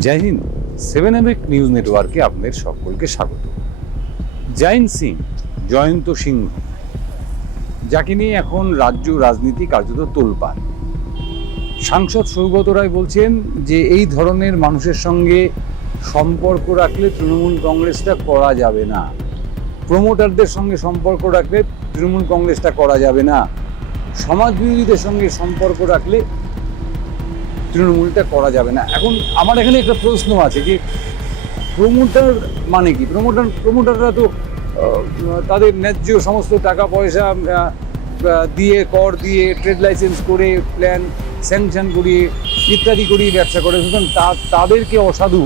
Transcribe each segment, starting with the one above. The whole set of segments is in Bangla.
জয় হিন্দ। 7 নিউজ নেটওয়ার্কে আপনাদের সকলকে স্বাগত। জয়ন্ত সিং, জয়ন্ত সিংহ, যাকে নিয়ে এখন রাজ্য রাজনীতি কার্যত তোলপাড়। সাংসদ সৌগত রায় বলছেন যে এই ধরনের মানুষের সঙ্গে সম্পর্ক রাখলে তৃণমূল কংগ্রেসটা করা যাবে না, প্রমোটারদের সঙ্গে সম্পর্ক রাখলে তৃণমূল কংগ্রেসটা করা যাবে না, সমাজ বিরোধীদের সঙ্গে সম্পর্ক রাখলে তৃণমূলটা করা যাবে না। এখন আমার এখানে একটা প্রশ্ন আছে যে প্রমোটার মানে কি? প্রমোটাররা তো তাদের ন্যায্য সমস্ত টাকা পয়সা দিয়ে, কর দিয়ে, ট্রেড লাইসেন্স করে, প্ল্যান স্যাংশন করিয়ে ইত্যাদি করিয়ে ব্যবসা করে। সুতরাং তাদেরকে অসাধু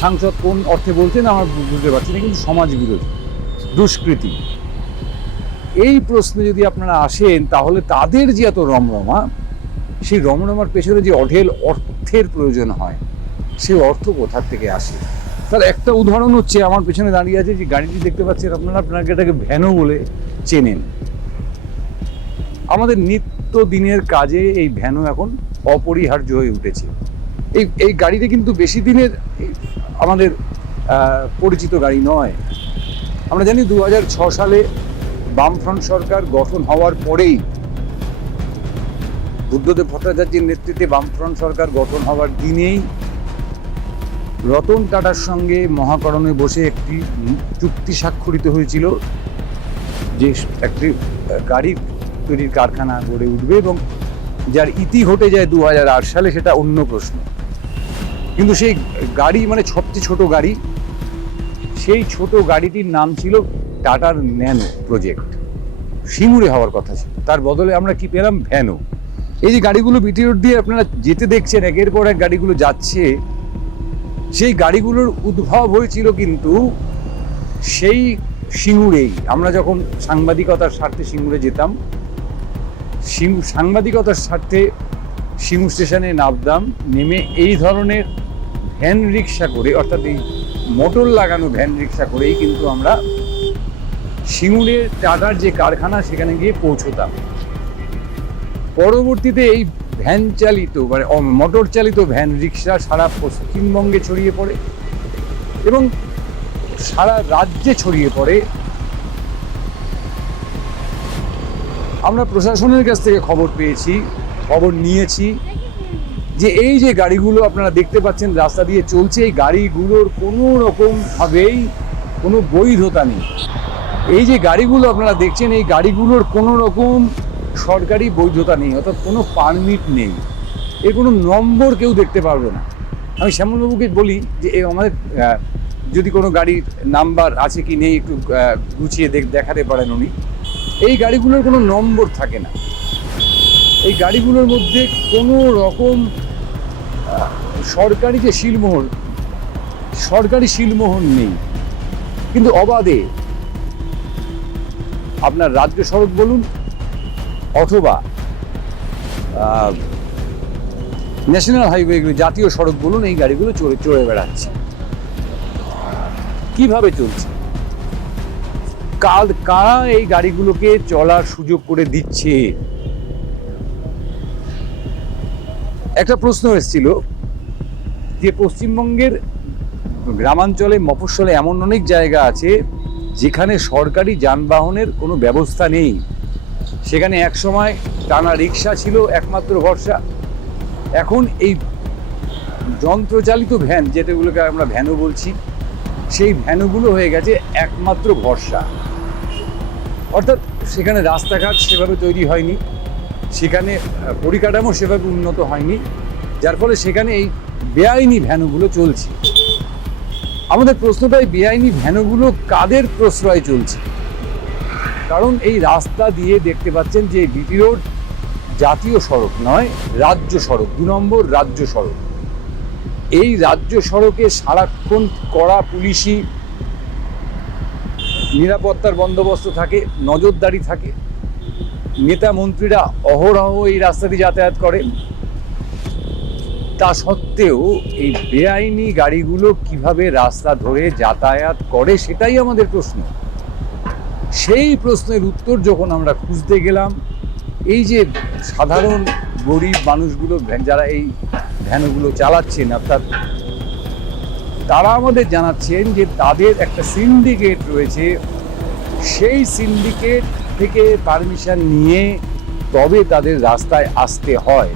সাংসদ কোন অর্থে বলছেন আমার বুঝতে পারছি না, কিন্তু সমাজ বিরোধী, দুষ্কৃতী, এই প্রশ্নে যদি আপনারা আসেন তাহলে তাদের যে এত রমরমা, সেই রমরমার পেছনে যে অঢেল অর্থের প্রয়োজন হয়, সেই অর্থ কোথার থেকে আসে? তার একটা উদাহরণ হচ্ছে, আমার পেছনে দাঁড়িয়ে আছে যে গাড়িটি দেখতে পাচ্ছেন আপনাকে এটাকে ভ্যানো বলে চেনেন। আমাদের নিত্য দিনের কাজে এই ভ্যানো এখন অপরিহার্য হয়ে উঠেছে। এই গাড়িটা কিন্তু বেশি দিনের আমাদের পরিচিত গাড়ি নয়। আমরা জানি 2006 সালে বামফ্রন্ট সরকার গঠন হওয়ার পরেই, বুদ্ধদেব ভট্টাচার্যের নেতৃত্বে বামফ্রন্ট সরকার গঠন হওয়ার দিনেই রতন টাটার সঙ্গে মহাকরণে বসে একটি চুক্তি স্বাক্ষরিত হয়েছিল যে একটি গাড়ি তৈরির কারখানা গড়ে উঠবে, এবং যার ইতি ঘটে যায় 2008 সালে, সেটা অন্য প্রশ্ন। কিন্তু সেই গাড়ি মানে সবচেয়ে ছোট গাড়ি, সেই ছোট গাড়িটির নাম ছিল টাটার ন্যানো প্রজেক্ট। সিঙ্গুরে হওয়ার কথা ছিল, তার বদলে আমরা কি পেলাম? ভ্যানো। এই যে গাড়িগুলো বিটি রোড দিয়ে আপনারা যেতে দেখছেন, একের পর এক গাড়িগুলো যাচ্ছে, সেই গাড়িগুলোর উদ্ভব হয়েছিল কিন্তু সেই সিঙ্গুরেই। আমরা যখন সাংবাদিকতার স্বার্থে সিঙ্গুরে যেতাম, সাংবাদিকতার স্বার্থে সিঙ্গু স্টেশনে নামতাম, নেমে এই ধরনের ভ্যান রিক্সা করে, অর্থাৎ এই মোটর লাগানো ভ্যান রিক্সা করেই কিন্তু আমরা সিঙ্গুরের টাটার যে কারখানা সেখানে গিয়ে পৌঁছতাম। পরবর্তীতে এই ভ্যান চালিত মানে মোটর চালিত ভ্যান রিক্সা সারা পশ্চিমবঙ্গে ছড়িয়ে পড়ে এবং সারা রাজ্যে ছড়িয়ে পড়ে। আমরা প্রশাসনের কাছ থেকে খবর পেয়েছি, খবর নিয়েছি যে এই যে গাড়িগুলো আপনারা দেখতে পাচ্ছেন রাস্তা দিয়ে চলছে, এই গাড়িগুলোর কোনো রকমভাবেই কোনো বৈধতা নেই। এই যে গাড়িগুলো আপনারা দেখছেন, এই গাড়িগুলোর কোনো রকম সরকারি বৈধতা নেই, অর্থাৎ কোনো পারমিট নেই, এর কোনো নম্বর কেউ দেখতে পারবে না। আমি শ্যামলবাবুকে বলি যে আমাদের যদি কোনো গাড়ির নাম্বার আছে কি নেই একটু গুছিয়ে দেখাতে পারেন উনি। এই গাড়িগুলোর কোনো নম্বর থাকে না, এই গাড়িগুলোর মধ্যে কোনো রকম সরকারি যে শিলমোহর, সরকারি শিলমোহর নেই। কিন্তু অবাধে আপনার রাজ্য সড়ক বলুন অথবা ন্যাশনাল হাইওয়ে, জাতীয় সড়ক বলুন, এই গাড়িগুলো চড়ে বেড়াচ্ছে। কিভাবে চলছে? কারা এই গাড়িগুলোকে চলার সুযোগ করে দিচ্ছে? একটা প্রশ্ন এসেছিল যে পশ্চিমবঙ্গের গ্রামাঞ্চলে, মফস্বলে এমন অনেক জায়গা আছে যেখানে সরকারি যানবাহনের কোনো ব্যবস্থা নেই। সেখানে একসময় টানা রিক্সা ছিল একমাত্র ভরসা, এখন এই যন্ত্রচালিত ভ্যান, যেটাগুলোকে আমরা ভ্যানো বলছি, সেই ভ্যানগুলো হয়ে গেছে একমাত্র ভরসা। অর্থাৎ সেখানে রাস্তাঘাট সেভাবে তৈরি হয়নি, সেখানে পরিকাঠামো সেভাবে উন্নত হয়নি, যার ফলে সেখানে এই বেআইনি ভ্যানগুলো চলছে। আমাদের প্রশ্নটাই, বেআইনি ভ্যানগুলো কাদের প্রশ্রয় চলছে? কারণ এই রাস্তা দিয়ে দেখতে পাচ্ছেন যে বিটি রোড জাতীয় সড়ক নয়, রাজ্য সড়ক, 2 নম্বর রাজ্য সড়ক। এই রাজ্য সড়কে সারাক্ষণ কড়া পুলিশি নিরাপত্তার বন্দোবস্ত থাকে, নজরদারি থাকে। নেতা মন্ত্রীরা অহরহ এই রাস্তা দিয়ে যাতায়াত করে। তা সত্ত্বেও এই বেআইনি গাড়িগুলো কিভাবে রাস্তা ধরে যাতায়াত করে, সেটাই আমাদের প্রশ্ন। সেই প্রশ্নের উত্তর যখন আমরা খুঁজতে গেলাম, এই যে সাধারণ গরিব মানুষগুলো যারা এই ভ্যানগুলো চালাচ্ছেন, অর্থাৎ তারা আমাদের জানাচ্ছেন যে তাদের একটা সিন্ডিকেট রয়েছে, সেই সিন্ডিকেট থেকে পারমিশন নিয়ে তবে তাদের রাস্তায় আসতে হয়।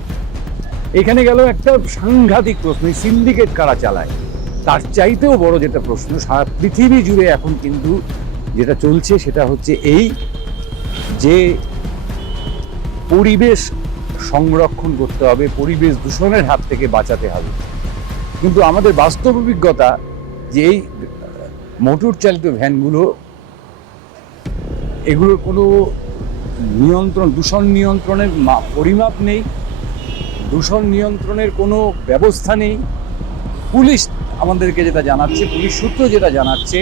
এখানে গেল একটা সাংঘাতিক প্রশ্ন, সিন্ডিকেট কারা চালায়? তার চাইতেও বড় যেটা প্রশ্ন, সারা পৃথিবী জুড়ে এখন কিন্তু যেটা চলছে সেটা হচ্ছে এই যে পরিবেশ সংরক্ষণ করতে হবে, পরিবেশ দূষণের হাত থেকে বাঁচাতে হবে। কিন্তু আমাদের বাস্তব অভিজ্ঞতা যে এই মোটর চালিত ভ্যানগুলো, এগুলোর কোনো নিয়ন্ত্রণ, দূষণ নিয়ন্ত্রণের পরিমাপ নেই, দূষণ নিয়ন্ত্রণের কোনো ব্যবস্থা নেই। পুলিশ আমাদেরকে যেটা জানাচ্ছে, পুলিশ সূত্র যেটা জানাচ্ছে,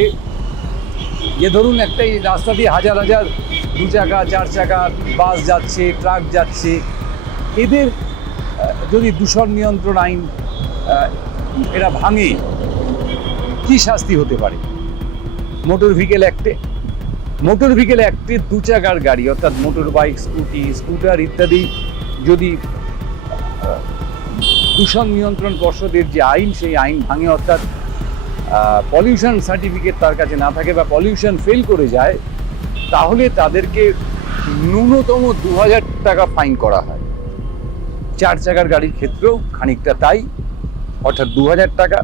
যে ধরুন একটা এই রাস্তা দিয়ে হাজার হাজার 2 চাকা 4 চাকা বাস যাচ্ছে, ট্রাক যাচ্ছে, এদের যদি দূষণ নিয়ন্ত্রণ আইন এরা ভাঙে, কি শাস্তি হতে পারে? মোটর ভেহিকেল অ্যাক্টে 2 চাকার গাড়ি অর্থাৎ মোটর বাইক, স্কুটার ইত্যাদি যদি দূষণ নিয়ন্ত্রণ পর্ষদের যে আইন, সেই আইন ভাঙে, অর্থাৎ পলিউশন সার্টিফিকেট তার কাছে না থাকে বা পলিউশন ফেল করে যায়, তাহলে তাদেরকে ন্যূনতম 2000 টাকা ফাইন করা হয়। 4 চাকার গাড়ির ক্ষেত্রেও খানিকটা তাই, অর্থাৎ 2000 টাকা।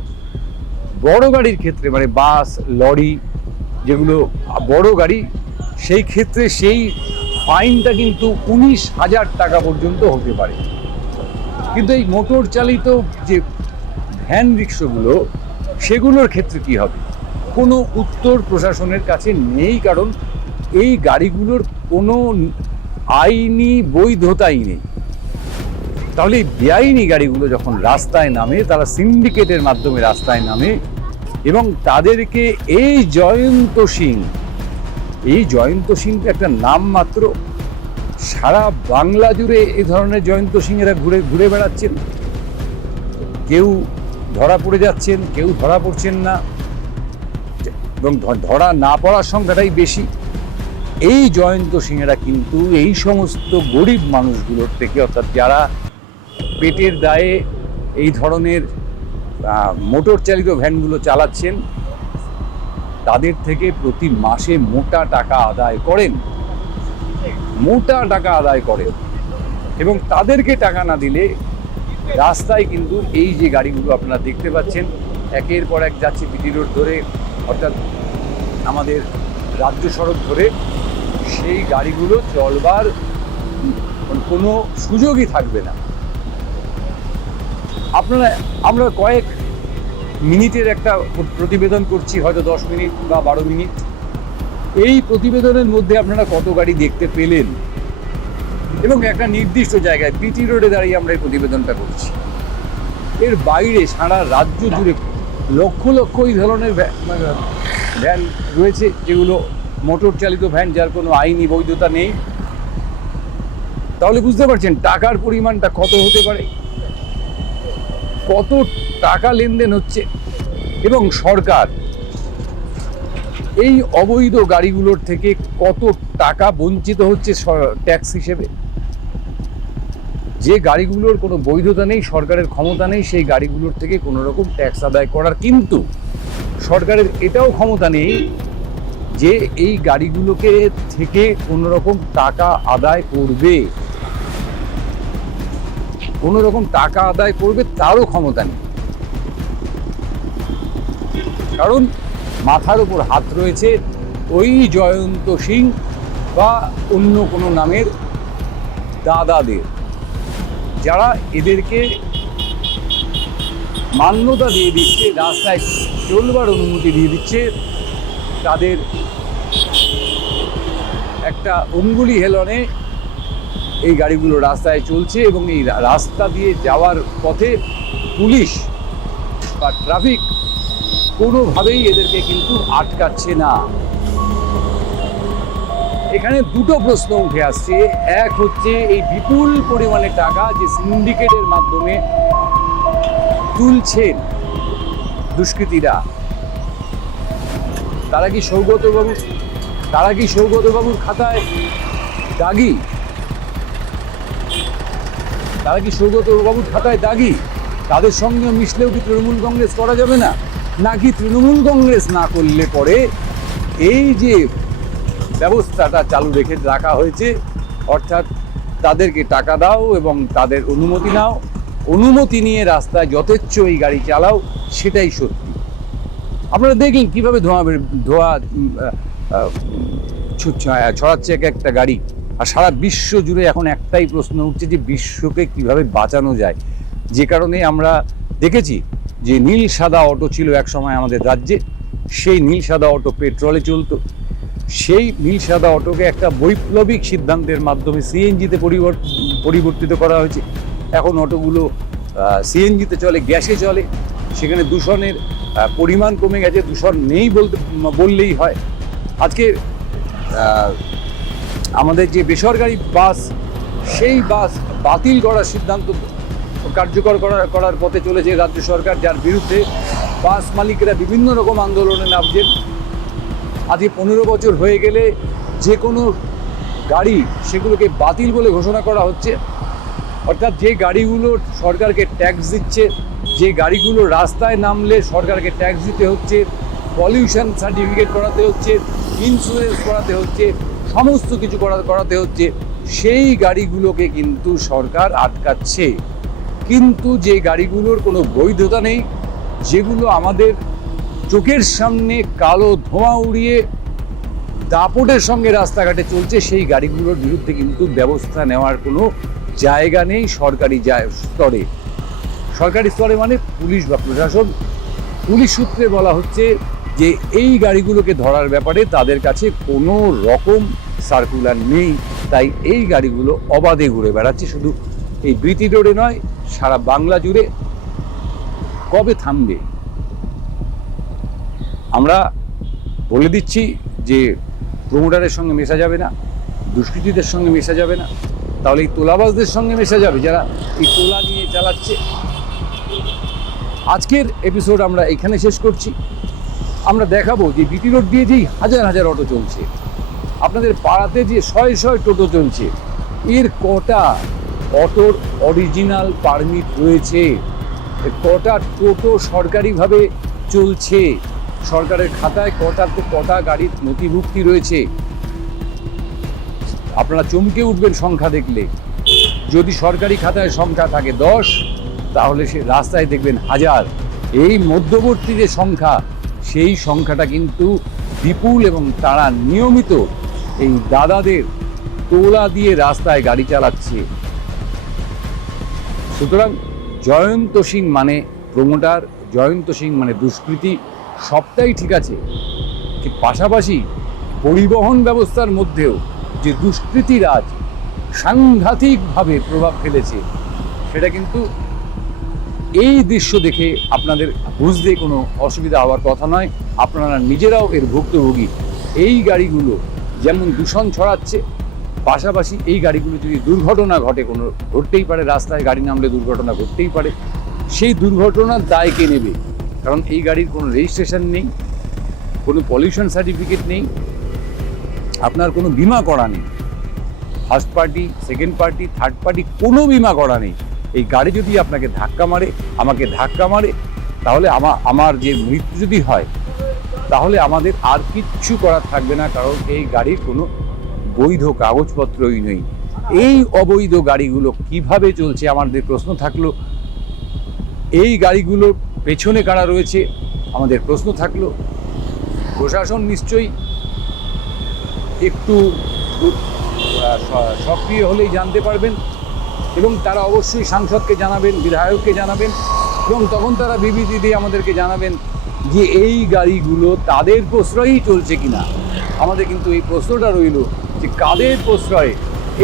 বড় গাড়ির ক্ষেত্রে মানে বাস, লরি, যেগুলো বড় গাড়ি, সেই ক্ষেত্রে সেই ফাইনটা কিন্তু 19,000 টাকা পর্যন্ত হতে পারে। কিন্তু এই মোটর চালিত যে ভ্যান রিক্সাগুলো, সেগুলোর ক্ষেত্রে কি হবে? কোনো উত্তর প্রশাসনের কাছে নেই, কারণ এই গাড়িগুলোর কোনো আইনি বৈধতাই নেই। তাহলে এই বেআইনি গাড়িগুলো যখন রাস্তায় নামে, তারা সিন্ডিকেটের মাধ্যমে রাস্তায় নামে, এবং তাদেরকে এই জয়ন্ত সিং একটা নাম মাত্র, সারা বাংলা জুড়ে এই ধরনের জয়ন্ত সিংয়েরা ঘুরে বেড়াচ্ছেন। কেউ ধরা পড়ে যাচ্ছেন, কেউ ধরা পড়ছেন না, এবং ধরা না পড়ার সংখ্যাটাই বেশি। এই জয়ন্ত সিংয়েরা কিন্তু এই সমস্ত গরিব মানুষগুলোর থেকে, অর্থাৎ যারা পেটের দায়ে এই ধরনের মোটর চালিত ভ্যানগুলো চালাচ্ছেন, তাদের থেকে প্রতি মাসে মোটা টাকা আদায় করেন, এবং তাদেরকে টাকা না দিলে রাস্তায় কিন্তু এই যে গাড়িগুলো আপনারা দেখতে পাচ্ছেন একের পর এক যাচ্ছে বিটি রোড ধরে, অর্থাৎ আমাদের রাজ্য সড়ক ধরে, সেই গাড়িগুলো চলবার কোনো সুযোগই থাকবে না। আমরা কয়েক মিনিটের একটা প্রতিবেদন করছি, হয়তো 10 মিনিট বা 12 মিনিট। এই প্রতিবেদনের মধ্যে আপনারা কত গাড়ি দেখতে পেলেন? এবং একটা নির্দিষ্ট জায়গায় বিটি রোডে দাঁড়িয়ে আমরা এই প্রতিবেদনটা করছি। এর বাইরে সারা রাজ্য জুড়ে লক্ষ লক্ষ এই ধরনের ভ্যান রয়েছে, যেগুলো মোটর চালিত ভ্যান, যার কোনো আইনি বৈধতা নেই। তাহলে বুঝতে পারছেন টাকার পরিমাণটা কত হতে পারে, কত টাকা লেনদেন হচ্ছে। এবং সরকার এই অবৈধ গাড়িগুলোর থেকে কত টাকা বঞ্চিত হচ্ছে ট্যাক্স হিসেবে। যে গাড়িগুলোর কোনো বৈধতা নেই, সরকারের ক্ষমতা নেই সেই গাড়িগুলোর থেকে কোনো রকম ট্যাক্স আদায় করার, কিন্তু সরকারের এটাও ক্ষমতা নেই যে এই গাড়িগুলোকে থেকে কোনো রকম টাকা আদায় করবে, তারও ক্ষমতা নেই। কারণ মাথার উপর হাত রয়েছে ওই জয়ন্ত সিং বা অন্য কোনো নামের দাদাদের, যারা এদেরকে মান্যতা দিয়ে দিচ্ছে, রাস্তায় চলবার অনুমতি দিয়ে দিচ্ছে, তাদের একটা অঙ্গুলি হেলনে এই গাড়িগুলো রাস্তায় চলছে, এবং এই রাস্তা দিয়ে যাওয়ার পথে পুলিশ বা ট্রাফিক কোনোভাবেই এদেরকে কিন্তু আটকাচ্ছে না। এখানে দুটো প্রশ্ন উঠে আসছে। এক হচ্ছে এই বিপুল পরিমাণে টাকা যে সিন্ডিকেটের মাধ্যমে তুলছেন দুষ্কৃতীরা, তারা কি সৌগতবাবুর খাতায় দাগি? তাদের সঙ্গে মিশলেও কি তৃণমূল কংগ্রেস করা যাবে না? নাকি তৃণমূল কংগ্রেস না করলে পরে এই যে ব্যবস্থাটা চালু রাখা হয়েছে, অর্থাৎ তাদেরকে টাকা দাও এবং তাদের অনুমতি নাও, অনুমতি নিয়ে রাস্তায় যথেচ্ছ এই গাড়ি চালাও, সেটাই সত্যি। আপনারা দেখলেন কিভাবে ধোঁয়া ছড়াচ্ছে এক একটা গাড়ি। আর সারা বিশ্ব জুড়ে এখন একটাই প্রশ্ন উঠছে যে বিশ্বকে কিভাবে বাঁচানো যায়। যে কারণে আমরা দেখেছি যে নীল সাদা অটো ছিল এক সময় আমাদের রাজ্যে, সেই নীল সাদা অটো পেট্রোলে চলতো। সেই নীল সাদা অটোকে একটা বৈপ্লবিক সিদ্ধান্তের মাধ্যমে সিএনজিতে পরিবর্তিত করা হয়েছে। এখন অটোগুলো সিএনজিতে চলে, গ্যাসে চলে। সেখানে দূষণের পরিমাণ কমে গেছে, দূষণ নেই বললেই হয়। আজকে আমাদের যে বেসরকারি বাস, সেই বাস বাতিল করার সিদ্ধান্ত কার্যকর করার পথে চলেছে রাজ্য সরকার, যার বিরুদ্ধে বাস মালিকরা বিভিন্ন রকম আন্দোলনে নামছেন। আজকে 15 বছর হয়ে গেলে যে কোনো গাড়ি সেগুলোকে বাতিল বলে ঘোষণা করা হচ্ছে। অর্থাৎ যে গাড়িগুলো সরকারকে ট্যাক্স দিচ্ছে, যে গাড়িগুলো রাস্তায় নামলে সরকারকে ট্যাক্স দিতে হচ্ছে, পলিউশন সার্টিফিকেট করাতে হচ্ছে, ইন্স্যুরেন্স করাতে হচ্ছে, সমস্ত কিছু করাতে হচ্ছে, সেই গাড়িগুলোকে কিন্তু সরকার আটকাচ্ছে। কিন্তু যে গাড়িগুলোর কোনো বৈধতা নেই, যেগুলো আমাদের চোখের সামনে কালো ধোঁয়া উড়িয়ে দাপটের সঙ্গে রাস্তাঘাটে চলছে, সেই গাড়িগুলোর বিরুদ্ধে কিন্তু ব্যবস্থা নেওয়ার কোনো জায়গা নেই সরকারি স্তরে। সরকারি স্তরে মানে পুলিশ বা প্রশাসন। পুলিশ সূত্রে বলা হচ্ছে যে এই গাড়িগুলোকে ধরার ব্যাপারে তাদের কাছে কোনো রকম সার্কুলার নেই, তাই এই গাড়িগুলো অবাধে ঘুরে বেড়াচ্ছে। শুধু এই বিটি রোডে নয়, সারা বাংলা জুড়ে। কবে থামবে? আমরা বলে দিচ্ছি যে প্রমোটারের সঙ্গে মেশা যাবে না, দুষ্কৃতীদের সঙ্গে মেশা যাবে না, তাহলে এই তোলাবাজদের সঙ্গে মেশা যাবে যারা এই তোলা নিয়ে চালাচ্ছে। আজকের এপিসোড আমরা এখানে শেষ করছি। আমরা দেখাবো যে বিটি রোড দিয়ে যেই হাজার হাজার অটো চলছে, আপনাদের পাড়াতে যে শয়ে শয়ে টোটো চলছে, এর কটা অটোর অরিজিনাল পারমিট রয়েছে, কটা টোটো সরকারিভাবে চলছে, সরকারের খাতায় কটা গাড়ির নথিভুক্তি রয়েছে। আপনারা চমকে উঠবেন সংখ্যা দেখলে। যদি সরকারি খাতায় সংখ্যা থাকে 10, তাহলে সে রাস্তায় দেখবেন 1000। এই মধ্যবর্তী যে সংখ্যা, সেই সংখ্যাটা কিন্তু বিপুল, এবং তারা নিয়মিত এই দাদাদের তোলা দিয়ে রাস্তায় গাড়ি চালাচ্ছে। সুতরাং জয়ন্ত সিং মানে প্রমোটার, জয়ন্ত সিং মানে দুষ্কৃতী, সবটাই ঠিক আছে। পাশাপাশি পরিবহন ব্যবস্থার মধ্যেও যে দুষ্কৃতিরাজ সাংঘাতিকভাবে প্রভাব ফেলেছে, সেটা কিন্তু এই দৃশ্য দেখে আপনাদের বুঝতে কোনো অসুবিধা হওয়ার কথা নয়। আপনারা নিজেরাও এর ভুক্তভোগী। এই গাড়িগুলো যেমন দূষণ ছড়াচ্ছে, পাশাপাশি এই গাড়িগুলো যদি দুর্ঘটনা ঘটে, কোনো ঘটতেই পারে, রাস্তায় গাড়ি নামলে দুর্ঘটনা ঘটতেই পারে, সেই দুর্ঘটনার দায় কে নেবে? কারণ এই গাড়ির কোনো রেজিস্ট্রেশন নেই, কোনো পলিউশন সার্টিফিকেট নেই, আপনার কোনো বিমা করা নেই, first party, second party, third party কোনো বিমা করা নেই। এই গাড়ি যদি আপনাকে ধাক্কা মারে, আমাকে ধাক্কা মারে, তাহলে আমার যে মৃত্যু যদি হয়, তাহলে আমাদের আর কিচ্ছু করার থাকবে না, কারণ এই গাড়ির কোনো বৈধ কাগজপত্রই নেই। এই অবৈধ গাড়িগুলো কিভাবে চলছে আমাদের প্রশ্ন থাকলো। এই গাড়িগুলোর পেছনে কারা রয়েছে আমাদের প্রশ্ন থাকলো। প্রশাসন নিশ্চয়ই একটু সক্রিয় হলেই জানতে পারবেন, এবং তারা অবশ্যই সাংসদকে জানাবেন, বিধায়ককে জানাবেন, এবং তখন তারা বিবৃতি দিয়ে আমাদেরকে জানাবেন যে এই গাড়িগুলো তাদের প্রশ্রয়েই চলছে কিনা। আমাদের কিন্তু এই প্রশ্নটা রইল যে কাদের প্রশ্রয়ে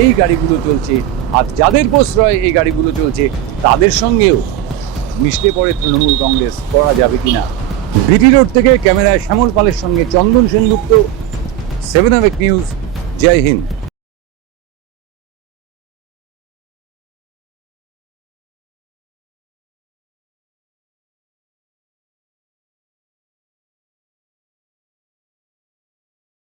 এই গাড়িগুলো চলছে, আর যাদের প্রশ্রয়ে এই গাড়িগুলো চলছে তাদের সঙ্গেও মিশতে পড়ে তৃণমূল কংগ্রেস করা যাবে কিনা। বিটি রোড থেকে ক্যামেরায় শ্যামল পালের সঙ্গে চন্দন সেনগুপ্ত, 7 নিউজ। জয় হিন্দ।